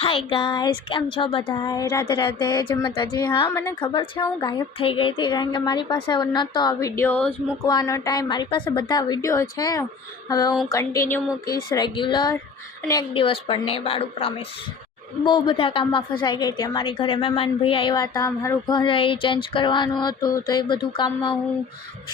Hi guys, કેમ છો બધાય? રાધે રાધે, જય માતાજી. હા, મને ખબર છે હું ગાયબ થઈ ગઈ હતી કારણ કે મારી પાસે નહોતો આ વિડીયોઝ મૂકવાનો ટાઈમ. મારી પાસે બધા વિડીયો છે, હવે હું કન્ટિન્યુ મૂકીશ રેગ્યુલર, અને એક દિવસ પણ નહીં પાડું, પ્રોમિસ. બહુ બધા કામમાં ફસાઈ ગઈ હતી. અમારી ઘરે મહેમાન ભાઈ આવ્યા હતા, મારું ઘર એ ચેન્જ કરવાનું હતું, તો એ બધું કામમાં હું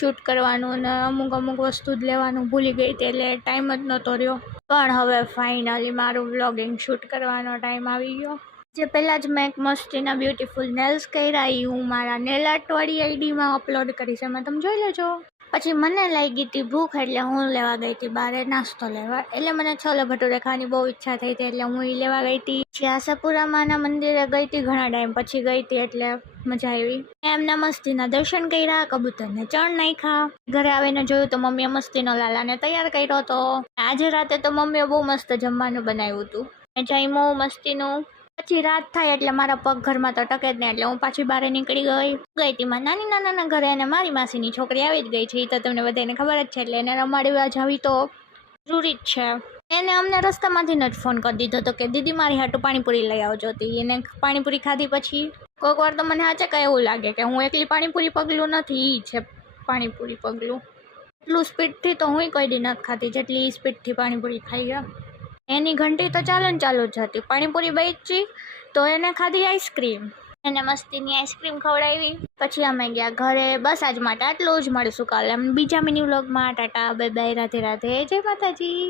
શૂટ કરવાનું અને અમુક વસ્તુ જ લેવાનું ભૂલી ગઈ હતી, એટલે ટાઈમ જ નહોતો રહ્યો. પણ હવે ફાઇનલી મારું વ્લોગિંગ શૂટ કરવાનો ટાઈમ આવી ગયો. જે પહેલાં જ મેં એક મસ્તીના બ્યુટીફુલ નેલ્સ કર્યા, એ હું મારા નેલ આર્ટવાળી આઈડીમાં અપલોડ કરીશ, એમાં તમે જોઈ લેજો. પછી મને લાગી હતી ભૂખ, એટલે હું લેવા ગઈ હતી બહાર નાસ્તો લેવા. એટલે મને છોલે ભટુરે ખાવાની બહુ ઈચ્છા થઈ હતી, એટલે હું એ લેવા ગઈ હતી. આશાપુરામાના મંદિરે ગઈ હતી, ઘણા ટાઈમ પછી ગઈ હતી, એટલે મજા આવી. એમના મસ્તીના દર્શન કર્યા, કબૂતરને ચણ નાખ્યા. ઘરે આવીને જોયું તો મમ્મીએ મસ્તીનો લાલાને તૈયાર કર્યો હતો. આજે રાતે તો મમ્મીએ બહુ મસ્ત જમવાનું બનાવ્યું હતું. જમ્યું મસ્તીનું. પછી રાત થાય એટલે મારા પગ ઘરમાં તો ટકે જ નહીં, એટલે હું પાછી બહાર નીકળી ગઈ હતી મારા નાની નાના ઘરે, અને મારી માસીની છોકરી આવી જ ગઈ છે, એ તો તમને બધાને ખબર જ છે, એટલે એને રમાડવા જાવી તો જરૂરી જ છે. એને અમને રસ્તામાંથી જ ફોન કરી દીધો હતો કે દીદી મારી હાટુ પાણીપુરી લઈ આવજો હતી. એને પાણીપુરી ખાધી. પછી કોઈક વાર તો મને સાચે કંઈ એવું લાગે કે હું એકલી પાણીપુરી પગલું નથી, એ છે પાણીપુરી પગલું. એટલું સ્પીડથી તો હું કોઈ દી નથી ખાતી જેટલી સ્પીડથી પાણીપુરી ખાઈ ગયા. એની ઘંટી તો ચાલુ જ હતી. પાણીપુરી બચી તો એને ખાધી આઈસ્ક્રીમ, એને મસ્તીની આઈસ્ક્રીમ ખવડાવી. પછી અમે ગયા ઘરે. બસ આજ માટે આટલું જ. મળીશું કાલે બીજા મિની વ્લોગમાં. ટાટા, બાય બાય, રાધે રાધે, જય માતાજી.